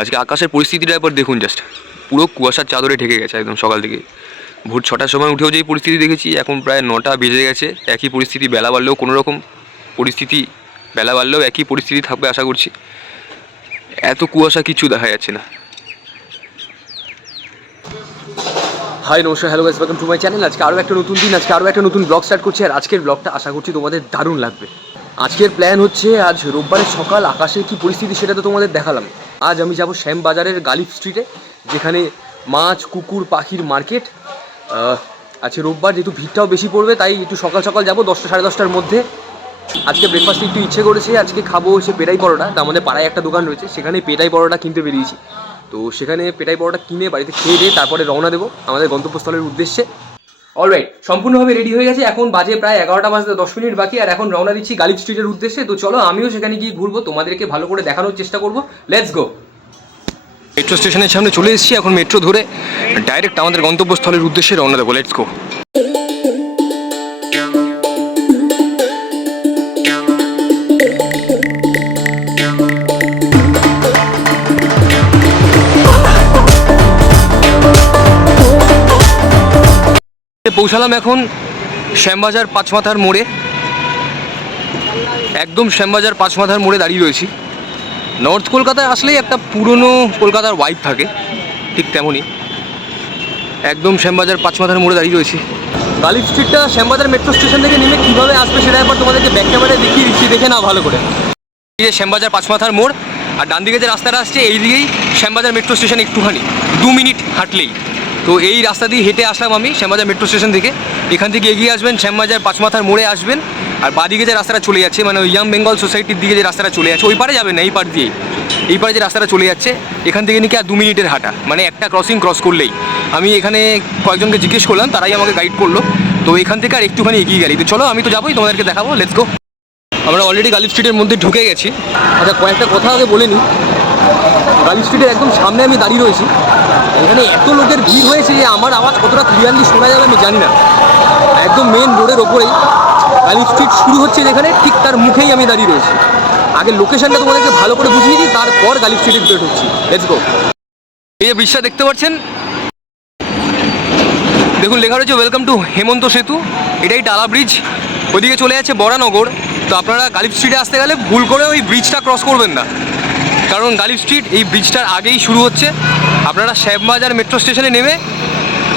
আজকে আকাশের পরিস্থিতিটা একবার দেখুন জাস্ট পুরো কুয়াশার চাদরে ঢেকে গেছে একদম সকাল থেকে। ভোর ছটার সময় উঠেও যেই পরিস্থিতি দেখেছি, এখন প্রায় নটা বেজে গেছে, একই পরিস্থিতি বেলা বাড়লেও কোনো রকম পরিস্থিতি, বেলা বাড়লেও একই পরিস্থিতি থাকবে আশা করছি। এত কুয়াশা কিছু দেখা যাচ্ছে না। হাই নমস্কার hello guys welcome to my channel আজকে আরও একটা নতুন দিন, আজকে আরও একটা নতুন ব্লগ স্টার্ট করছি। আর আজকের ব্লগটা আশা করছি তোমাদের দারুণ লাগবে। আজকের প্ল্যান হচ্ছে আজ রোববারের সকাল, আকাশের কি পরিস্থিতি সেটা তো তোমাদের দেখালাম। আজ আমি যাব শ্যাম বাজারের গালিফ স্ট্রিটে যেখানে মাছ, কুকুর, পাখির মার্কেট আজকে রোববার যেহেতু ভিড়টাও বেশি পড়বে, তাই একটু সকাল সকাল যাব দশটা, সাড়ে দশটার মধ্যে। আজকে ব্রেকফাস্টে একটু ইচ্ছে করেছে, আজকে খাব হচ্ছে পেটাই পরোটা তা আমাদের পাড়ায় একটা দোকান রয়েছে, সেখানে পেটাই পরোটা কিনতে বেরিয়েছি। তো সেখানে পেটাই পরোটা কিনে বাড়িতে খেয়ে দিয়ে তারপরে রওনা দেবো আমাদের গন্তব্যস্থলের উদ্দেশ্যে। অলরাইট সম্পূর্ণভাবে রেডি হয়ে গেছে। এখন বাজে প্রায় এগারোটা বাজতে দশ মিনিট বাকি আর এখন রওনা দিচ্ছি গালিব স্ট্রিটের উদ্দেশ্যে। তো চলো আমিও সেখানে গিয়ে ঘুরবো তোমাদেরকে ভালো করে দেখানোর চেষ্টা করব। লেটস গো মেট্রো স্টেশনের সামনে চলে এসেছি এখন মেট্রো ধরে ডাইরেক্ট আমাদের গন্তব্যস্থলের উদ্দেশ্যে রওনা দেবো। লেটস গো পৌঁছালাম এখন শ্যামবাজার পাঁচমাথার মোড়ে। একদম শ্যামবাজার পাঁচমাথার মোড়ে দাঁড়িয়ে রয়েছি। নর্থ কলকাতায় আসলেই একটা পুরনো কলকাতার ওয়াইব থাকে, ঠিক তেমনই। একদম শ্যামবাজার পাঁচমাথার মোড়ে দাঁড়িয়ে রয়েছি। গালিব স্ট্রিটটা শ্যামবাজার মেট্রো স্টেশন থেকে নেমে কীভাবে আসবে সেটা একবার তোমাদেরকে ব্যাক ক্যামেরায় দেখিয়ে দিচ্ছি, দেখে নাও ভালো করে। এই যে শ্যামবাজার পাঁচমাথার মোড়, আর ডান দিকে যে রাস্তাটা আসছে, এই দিকেই শ্যামবাজার মেট্রো স্টেশন একটুখানি, দু মিনিট হাঁটলেই। তো এই রাস্তা দিয়ে হেঁটে আসলাম আমি শ্যামবাজার মেট্রো স্টেশন থেকে। এখান থেকে এগিয়ে আসবেন, শ্যামবাজার পাঁচমাথার মোড়ে আসবেন, আর বাদিকে যে রাস্তাটা চলে যাচ্ছে মানে ওই ইয়াং বেঙ্গল সোসাইটির দিকে যে রাস্তাটা চলে যাচ্ছে, ওই পারে যাবেন না, এই পার দিয়েই। এই পারে যে রাস্তাটা চলে যাচ্ছে, এখান থেকে নাকি আর দু মিনিটের হাঁটা মানে একটা ক্রসিং ক্রস করলেই। আমি এখানে কয়েকজনকে জিজ্ঞেস করলাম, তারাই আমাকে গাইড করল। তো এখান থেকে আর একটুখানি এগিয়ে গেলি। তো চলো, আমি তো যাবোই, তোমাদেরকে দেখাবো লেটস গো আমরা অলরেডি গালিব স্ট্রিটের মধ্যে ঢুকে গেছি। আচ্ছা কয়েকটা কথা আগে বলে নিই গালিব স্ট্রিটের একদম সামনে আমি দাঁড়িয়ে রয়েছি। এখানে এত লোকের ভিড় হয়েছে যে আমার আওয়াজ কতটা ক্লিয়ারলি শোনা যাবে আমি জানি না। একদম মেন রোডের ওপরেই গালিব স্ট্রিট শুরু হচ্ছে যেখানে ঠিক তার মুখেই আমি দাঁড়িয়ে রয়েছি। আগে লোকেশনটা তোমাদেরকে ভালো করে বুঝিয়ে দিই, তারপর গালিব স্ট্রিটের ভিতরে লেটস গো এই যে ব্রিজটা দেখতে পাচ্ছেন? দেখুন, লেখা রয়েছে ওয়েলকাম টু হেমন্ত সেতু। এটাই টালা ব্রিজ ওইদিকে চলে যাচ্ছে বরানগর। তো আপনারা গালিব স্ট্রিটে আসতে গেলে ভুল করে ওই ব্রিজটা ক্রস করবেন না। কারণ গালিব স্ট্রিট এই ব্রিজটার আগেই শুরু হচ্ছে। আপনারা শ্যামবাজার মেট্রো স্টেশনে নেমে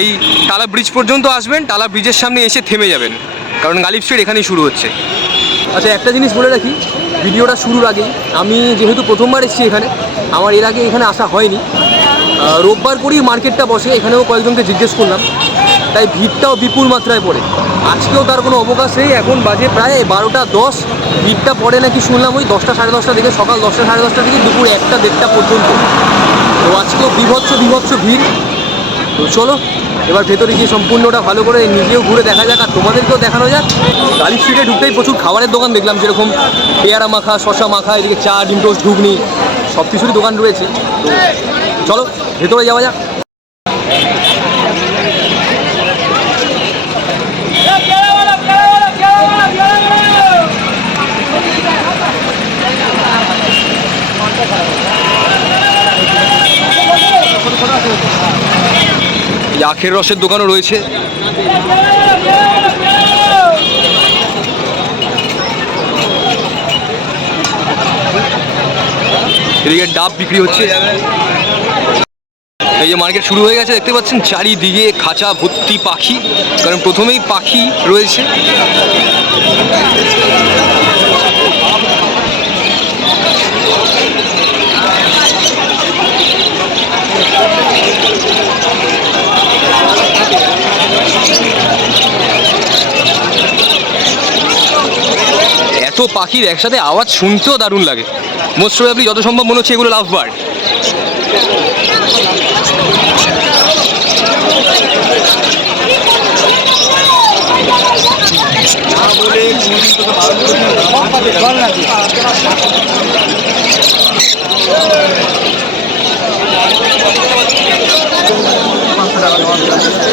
এই টালা ব্রিজ পর্যন্ত আসবেন, টালা ব্রিজের সামনে এসে থেমে যাবেন, কারণ গালিব স্ট্রিট এখানেই শুরু হচ্ছে। আচ্ছা একটা জিনিস বলে রাখি, ভিডিওটা শুরুর আগেই, আমি যেহেতু প্রথমবার এসেছি এখানে, আমার এর আগে এখানে আসা হয়নি। রোববার করেই মার্কেটটা বসে, এখানেও কয়েকজনকে জিজ্ঞেস করলাম তাই ভিড়টাও বিপুল মাত্রায় পড়ে। আজকেও তার কোনো অবকাশ নেই, এখন বাজে প্রায় বারোটা দশ। ভিড়টা পড়ে নাকি শুনলাম ওই দশটা সাড়ে দশটা থেকে সকাল দশটা সাড়ে দশটা থেকে দুপুর একটা দেড়টা পর্যন্ত। তো আজকেও বিভৎস বিভৎস ভিড়। তো চলো, এবার ভেতরে গিয়ে সম্পূর্ণটা ভালো করে নিজেও ঘুরে দেখা যাক, আর তোমাদেরকেও দেখানো যাক। গালি স্ট্রিটে ঢুকতেই প্রচুর খাবারের দোকান দেখলাম, যেরকম পেয়ারা মাখা শশা মাখা, এদিকে চা, ডিম টোস্ট, ঘুগনি, সব কিছুরই দোকান রয়েছে। চলো, ভেতরে যাওয়া যাক এই আখের রসের দোকানও রয়েছে। এদিকে ডাব বিক্রি হচ্ছে। এই যে মার্কেট শুরু হয়ে গেছে, দেখতে পাচ্ছেন চারিদিকে খাঁচা ভর্তি পাখি, কারণ প্রথমেই পাখি রয়েছে। এত পাখির একসাথে আওয়াজ শুনতেও দারুণ লাগে মোস্ট প্রবলি যত সম্ভব মনে হচ্ছে এগুলো লাভ বার্ড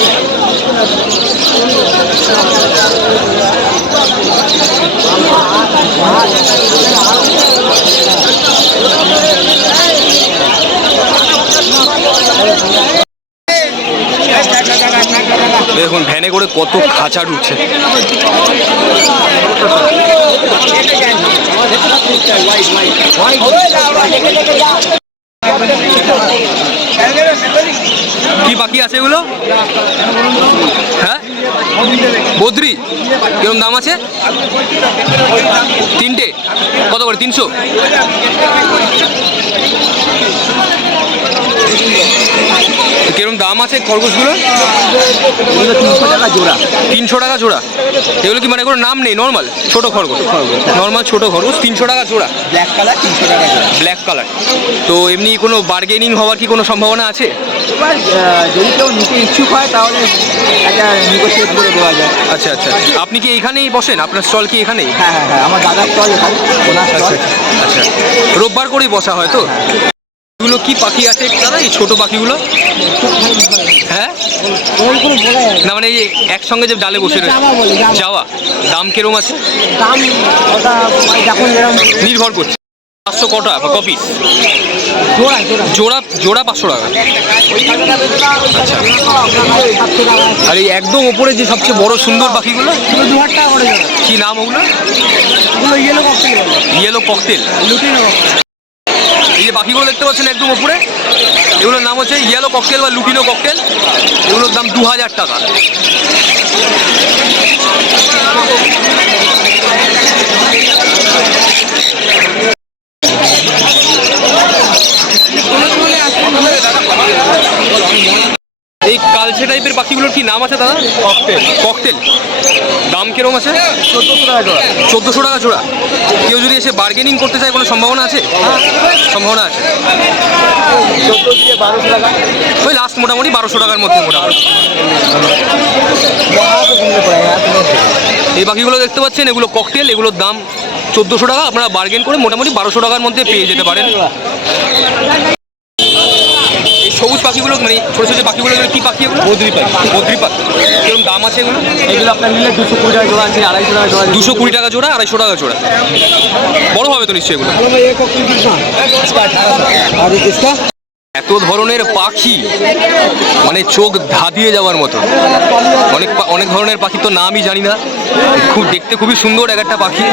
Thank you. দেখুন ভ্যানে করে কত খাঁচা ঢুকছে। হোয়াইট হোয়াইট হোয়াইট কি বাকি আছে এগুলো? হ্যাঁ? বদ্রি কীরকম দাম আছে? তিনটে। কত করে? তিনশো? কীরকম দাম আছে খরগোশগুলো তিনশো টাকা জোড়া। তিনশো টাকা জোড়া এগুলো কি মানে কোনো নাম নেই? নর্মাল? ছোট খরগোশ? নর্মাল ছোট খরগোশ তিনশো টাকা জোড়া। ব্ল্যাক কালার তিনশো টাকা ব্ল্যাক কালার তো এমনি কোনো বার্গেনিং হওয়ার কি কোনো সম্ভাবনা আছে? এবার যদি কেউ নিতে ইচ্ছুক হয় তাহলে একটা নেগোসিয়েট করে দেওয়া যায় আচ্ছা আচ্ছা আপনি কি এখানেই বসেন আপনার স্টল কি এখানেই হ্যাঁ হ্যাঁ হ্যাঁ আমার দাদার স্টল এখানে ওনার আচ্ছা স্টল আচ্ছা রোববার করেই বসা হয় তো এগুলো কি পাখি আছে দাদা এই ছোট পাখিগুলো হ্যাঁ না মানে এই যে একসঙ্গে যে ডালে বসে রয়েছে। যাওয়া দাম কিরম আছে দাম ওটা মানে যখন যেরকম নির্ভর করছে পাঁচশো কটা কপি জোড়া জোড়া। জোড়া পাঁচশো টাকা। আচ্ছা। আর এই একদম ওপরে যে সবচেয়ে বড় সুন্দর পাখিগুলো? কি নাম ওগুলো? ইয়েলো ককটেল এই যে পাখিগুলো দেখতে পাচ্ছেন একদম উপরে এগুলোর নাম হচ্ছে ইয়েলো ককটেল বা লুটিনো ককটেল এগুলোর দাম দু হাজার টাকা। কালচে টাইপের পাখিগুলোর কি নাম আছে দাদা? ককটেল ককটেল দাম কিরম আছে? চোদ্দোশো টাকা জোড়া। চোদ্দোশো টাকা জোড়া। কেউ যদি এসে বার্গেনিং করতে চায় কোনো সম্ভাবনা আছে? সম্ভাবনা আছে। বারোশো টাকা। ওই লাস্ট মোটামুটি বারোশো টাকার মধ্যে মোটামুটি। হ্যাঁ এই পাখিগুলো দেখতে পাচ্ছেন এগুলো ককটেল এগুলোর দাম চোদ্দোশো টাকা। আপনারা বার্গেন করে মোটামুটি বারোশো টাকার মধ্যে পেয়ে যেতে পারেন। সবুজ পাখিগুলো মানে ছোটো ছোটো পাখিগুলো কী পাখি বদ্রি পাখি। বদ্রি পাখি। কীরকম দাম আছে এগুলো? এগুলো আপনার নিলে দুশো কুড়ি টাকা জোড়া আছে আড়াইশো টাকা জোড়া দুশো কুড়ি টাকা জোড়া আড়াইশো টাকা জোড়া। বড় হবে তো নিশ্চয়ই এগুলো? এত ধরনের পাখি মানে চোখ ধাঁধিয়ে যাওয়ার মতো। অনেক অনেক ধরনের পাখি তো নামই জানি না। খুব দেখতে খুবই সুন্দর এক একটা পাখি।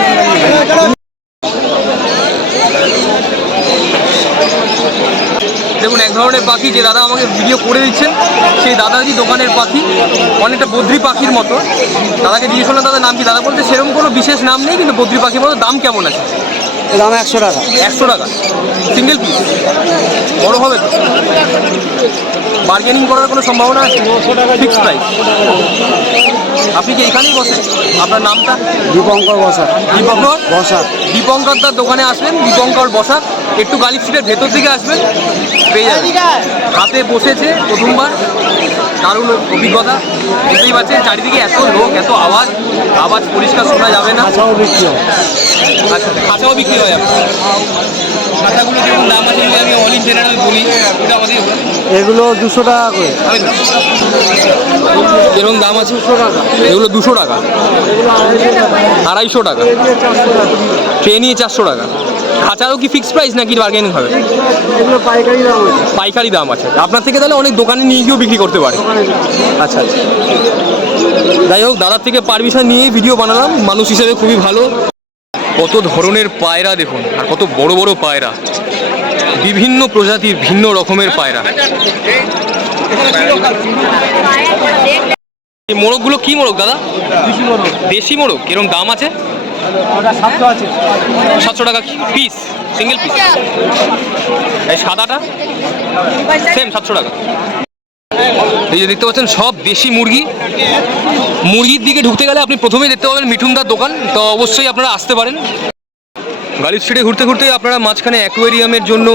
দেখুন এক ধরনের পাখি যে দাদা আমাকে ভিডিও করে দিচ্ছেন সেই দাদারই দোকানের পাখি অনেকটা বদ্রি পাখির মতো। দাদাকে জিজ্ঞেস করলাম দাদা নাম কি? দাদা বলতে সেরকম কোনো বিশেষ নাম নেই কিন্তু বদ্রি পাখির মতো দাম কেমন আছে? দাম একশো টাকা। একশো টাকা। সিঙ্গেল পিস বড় হবে তো? বার্গেনিং করার কোনো সম্ভাবনা আছে? ফিক্স প্রাইস আপনি কি এখানেই বসেন? আপনার নামটা? দীপঙ্কর বসাক। দীপঙ্কর? বসাক। দীপঙ্কর তার দোকানে আসবেন দীপঙ্কর বসাক। একটু গালিব স্ট্রিটের ভেতর দিকে আসবেন পেয়ে যাবেন। হাতে বসেছে প্রথমবার দারুণ অভিজ্ঞতা। বুঝতেই পারছেন চারিদিকে এত লোক এত আওয়াজ আওয়াজ পরিষ্কার শোনা যাবে না। আচ্ছাও বিক্রি হয় আচ্ছা খাঁচাও বিক্রি হয় আপনার। খাঁচাগুলো যেমন দাম আছে যদি আমি অল ইন জেনারেল বলি ওটা আমাদের এগুলো দুশো টাকা করে। কীরকম দাম আছে দুশো টাকা। এগুলো দুশো টাকা। আড়াইশো টাকা। ট্রেনই চারশো টাকা। খাঁচারও কি ফিক্সড প্রাইস নাকি বার্গেনিং হবে? এগুলো পাইকারি দাম আছে। পাইকারি দাম আছে। আপনার থেকে তাহলে অনেক দোকানে নিয়ে গিয়েও বিক্রি করতে পারে। আচ্ছা আচ্ছা। যাই হোক দাদার থেকে পারমিশন নিয়ে ভিডিও বানালাম। মানুষ হিসেবে খুবই ভালো। কত ধরনের পায়রা দেখুন আর কত বড় বড় পায়রা। বিভিন্ন প্রজাতির ভিন্ন রকমের পায়রা। এই মোরগগুলো কি মোরগ দাদা? দেশি মোরগ কীরকম দাম আছে? সাতশো টাকা পিস সিঙ্গেল পিস এই সাদাটা? সেম সাতশো টাকা। এই যে দেখতে পাচ্ছেন, সব দেশি মুরগি। মুরগির দিকে ঢুকতে গেলে আপনি প্রথমেই দেখতে পাবেন মিঠুনদার দোকান। তো অবশ্যই আপনারা আসতে পারেন। গাড়ি স্ট্রিটে ঘুরতে ঘুরতে আপনারা মাঝখানে অ্যাকোয়ারিয়ামের জন্য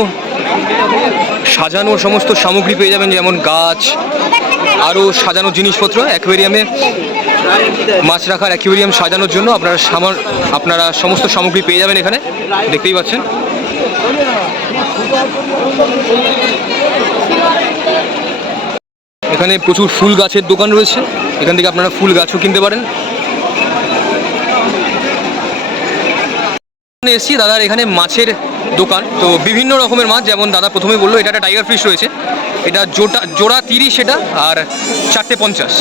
সাজানো সমস্ত সামগ্রী পেয়ে যাবেন, যেমন গাছ, আরও সাজানো জিনিসপত্র অ্যাকোয়ারিয়ামে। মাছ রাখার অ্যাকুয়ারিয়াম সাজানোর জন্য আপনারা সামার আপনারা সমস্ত সামগ্রী পেয়ে যাবেন এখানে। দেখতেই পাচ্ছেন। এখানে প্রচুর ফুল গাছের দোকান রয়েছে। এখান থেকে আপনারা ফুল গাছও কিনতে পারেন। এসছি দাদার এখানে মাছের দোকান। তো বিভিন্ন রকমের মাছ যেমন দাদা প্রথমে বলল এটা একটা টাইগার ফিশ রয়েছে। এটা জোটা জোড়া তিরিশ এটা আর চারটে পঞ্চাশ।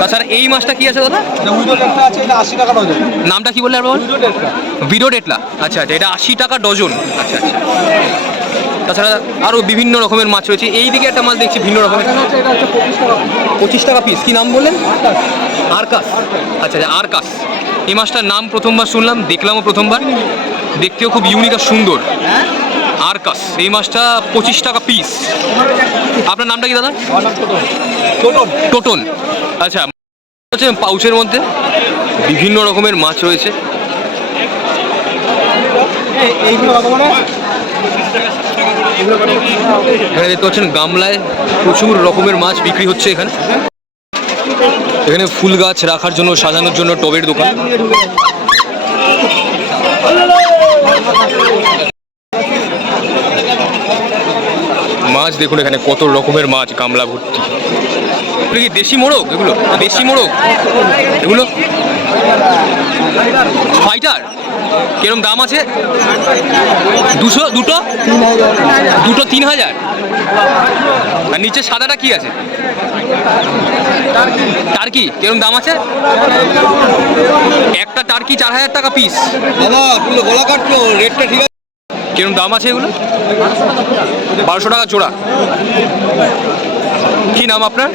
তাছাড়া এই মাছটা কি আছে দাদা? নামটা কি বললে আর বল? ভিডিও ডেটলা আচ্ছা আচ্ছা এটা আশি টাকা ডজন। আচ্ছা আচ্ছা। তাছাড়া আরও বিভিন্ন রকমের মাছ রয়েছে। এই দিকে একটা মাছ দেখছি ভিন্ন রকমের। পঁচিশ টাকা পঁচিশ টাকা পিস কি নাম বললেন? আরকাস। আচ্ছা আচ্ছা আরকাস। এই মাছটার নাম প্রথমবার শুনলাম দেখলামও প্রথমবার। দেখতেও খুব ইউনিক আর সুন্দর। আরকাস এই মাছটা পঁচিশ টাকা পিস আপনার নামটা কি দাদা? টোটন টোটন আচ্ছা হচ্ছে পাউচের মধ্যে বিভিন্ন রকমের মাছ রয়েছে। এখানে দেখতে পাচ্ছেন গামলায় প্রচুর রকমের মাছ বিক্রি হচ্ছে এখানে। এখানে ফুল গাছ রাখার জন্য, সাজানোর জন্য টবের দোকান। মাছ দেখুন এখানে, কত রকমের মাছ, গামলা ভর্তি। কি দেশি মোরগ? এগুলো? দেশি মোরগ? এগুলো? ফাইটার কিরম দাম আছে? দুশো দুটো? দুটো তিন হাজার। আর নিচে সাদাটা কি আছে? টার্কি কিরম দাম আছে? একটা টার্কি চার হাজার টাকা পিস গলা কাটলো রেটটা ঠিক আছে। কিরম দাম আছে এগুলো? বারোশো টাকা জোড়া কি নাম আপনার?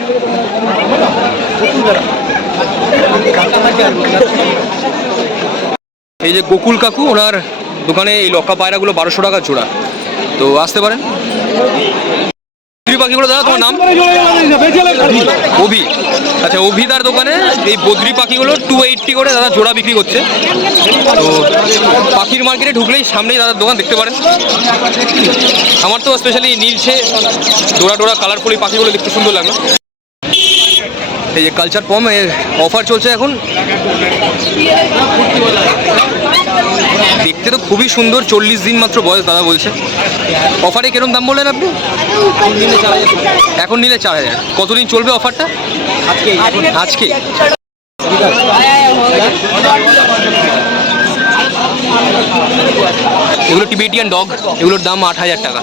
এই যে গোকুল কাকু, ওনার দোকানে এই লক্কা পায়রাগুলো বারোশো টাকা জোড়া। তো আসতে পারেন। পাখিগুলো, দাদা, তোমার নাম? আচ্ছা দোকানে এই বদ্রি পাখিগুলো টু এইটটি করে দাদা বিক্রি করছে। তো পাখির মার্কেটে ঢুকলেই সামনেই দোকান দেখতে পারেন। আমার তো স্পেশালি নীলছে, ডোরা ডোরা কালারফুল এই পাখিগুলো দেখতে সুন্দর লাগল এই যে কালচার পম এর অফার চলছে এখন। দেখতে তো খুবই সুন্দর চল্লিশ দিন মাত্র বয়স দাদা বলছে। অফারে কিরম দাম বললেন আপনি? এখন নিলে চার হাজার। কতদিন চলবে অফারটা? আজকে। এগুলো টিবেটিয়ান ডগ এগুলোর দাম আট হাজার টাকা।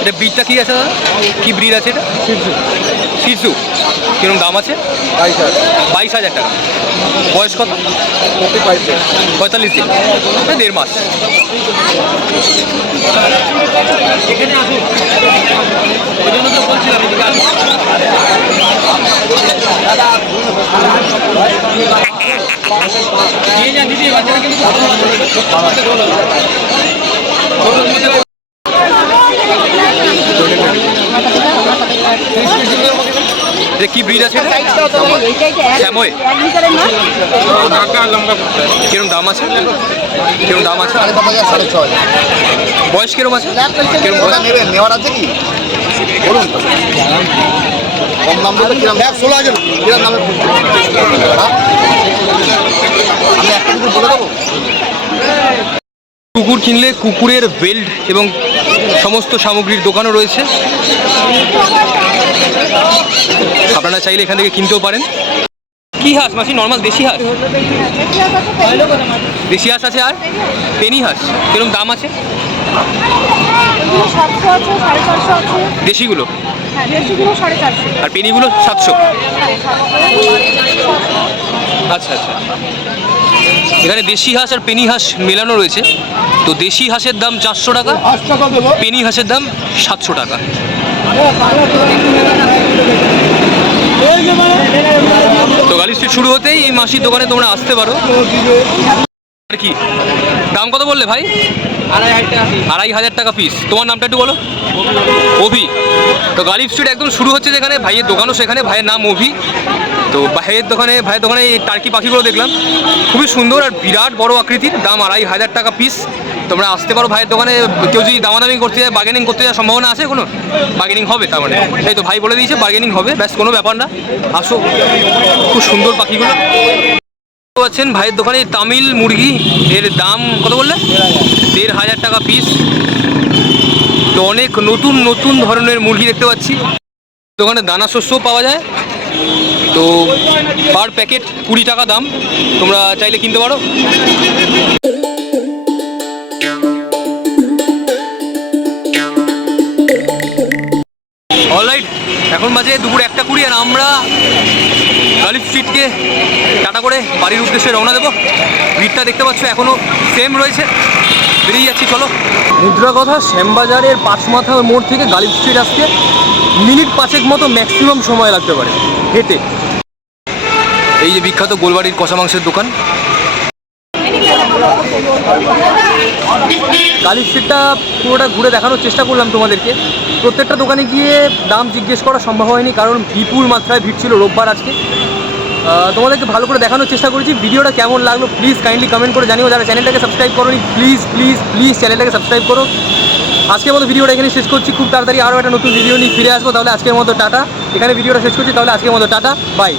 এটা ব্রিডটা কি আছে দাদা? কি ব্রিড আছে এটা? শিশু কীরকম দাম আছে? বাইশ হাজার। টাকা। বয়স কত? পঁয়তাল্লিশ দিন। মানে দেড় মাস। এটা কি ব্রিড আছে শ্যাময় কীরকম দাম আছে কীরকম দাম আছে বয়স কিরম আছে? কিরম নেওয়ার আছে? কি বলুন কম দাম বলতে কিরম ষোলো হাজার কিরম দামে? আমি একটা কিছু বলে দেবো? কুকুর কিনলে কুকুরের বেল্ট এবং সমস্ত সামগ্রীর দোকানও রয়েছে। আপনারা চাইলে এখান থেকে কিনতেও পারেন। কি হাঁস মাসি? নর্মাল দেশি হাঁস? দেশি হাঁস আছে আর? পেনি হাঁস। কীরকম দাম আছে? দেশিগুলো? আর পেনিগুলো সাতশো। আচ্ছা আচ্ছা। এখানে দেশি হাঁস আর পেনি হাঁস মেলানো রয়েছে। তো দেশি হাঁসের দাম চারশো টাকা, পেনি হাঁসের দাম সাতশো টাকা। তো গালি স্ট্রিট শুরু হতেই এই মাসির দোকানে তোমরা আসতে পারো। আর কি? দাম কত বললে ভাই? আড়াই হাজার টাকা পিস তোমার নামটা একটু বলো? অভি। তো গালিব স্ট্রিট একদম শুরু হচ্ছে যেখানে, ভাইয়ের দোকানও সেখানে, ভাইয়ের নাম অভি। তো ভাইয়ের দোকানে ভাইয়ের দোকানে এই টার্কি পাখিগুলো দেখলাম। খুবই সুন্দর আর বিরাট বড় আকৃতির, দাম আড়াই হাজার টাকা পিস তোমরা আসতে পারো ভাইয়ের দোকানে, কেউ যদি দামাদামি করতে যায় বার্গেনিং করতে যাওয়ার সম্ভাবনা আছে কোনো? বার্গেনিং হবে তার মানে। এই তো ভাই বলে দিয়েছে বার্গেনিং হবে, ব্যাস কোনো ব্যাপার না। আসো, খুব সুন্দর পাখিগুলো। পাচ্ছেন ভাইয়ের দোকানে তামিল মুরগি, এর দাম কত বললে? দেড় হাজার টাকা পিস তো অনেক নতুন নতুন ধরনের মুরগি দেখতে পাচ্ছি। দোকানে দানা শস্যও পাওয়া যায়। তো পার প্যাকেট কুড়ি টাকা দাম। তোমরা চাইলে কিনতে পারো। অলরাইট এখন বাজে দুপুর একটা কুড়ি আর আমরা গালিফ স্ট্রিটকে টাটা করে বাড়ির উদ্দেশ্যে রওনা দেবো। ভিড়টা দেখতে পাচ্ছ এখনও সেম রয়েছে। বেরিয়ে যাচ্ছি, চলো। মুদ্রা কথা শ্যামবাজারের পাঁচ মাথা মোড় থেকে গালিফ স্ট্রিট আসতে মিনিট পাঁচেক মতো ম্যাক্সিমাম সময় লাগতে পারে। হেঁটে। এই যে বিখ্যাত গোলবাড়ির কষা মাংসের দোকান। গালিফ স্ট্রিটটা পুরোটা ঘুরে দেখানোর চেষ্টা করলাম তোমাদেরকে। প্রত্যেকটা দোকানে গিয়ে দাম জিজ্ঞেস করা সম্ভব হয়নি, কারণ বিপুল মাত্রায় ভিড় ছিল রোববার আজকে। তোমাদেরকে ভালো করে দেখানোর চেষ্টা করেছি। ভিডিওটা কেমন লাগল প্লিজ কাইন্ডলি কমেন্ট করে জানিও। যারা চ্যানেলটাকে সাবস্ক্রাইব করোনি প্লিজ প্লিজ প্লিজ চ্যানেলটাকে সাবস্ক্রাইব করো। আজকের মতো ভিডিওটা এখানে শেষ করছি। খুব তাড়াতাড়ি আরও একটা নতুন ভিডিও নিয়ে ফিরে আসব। তাহলে আজকের মতো টাটা। এখানে ভিডিওটা শেষ করছি। তাহলে আজকের মতো টাটা। বাই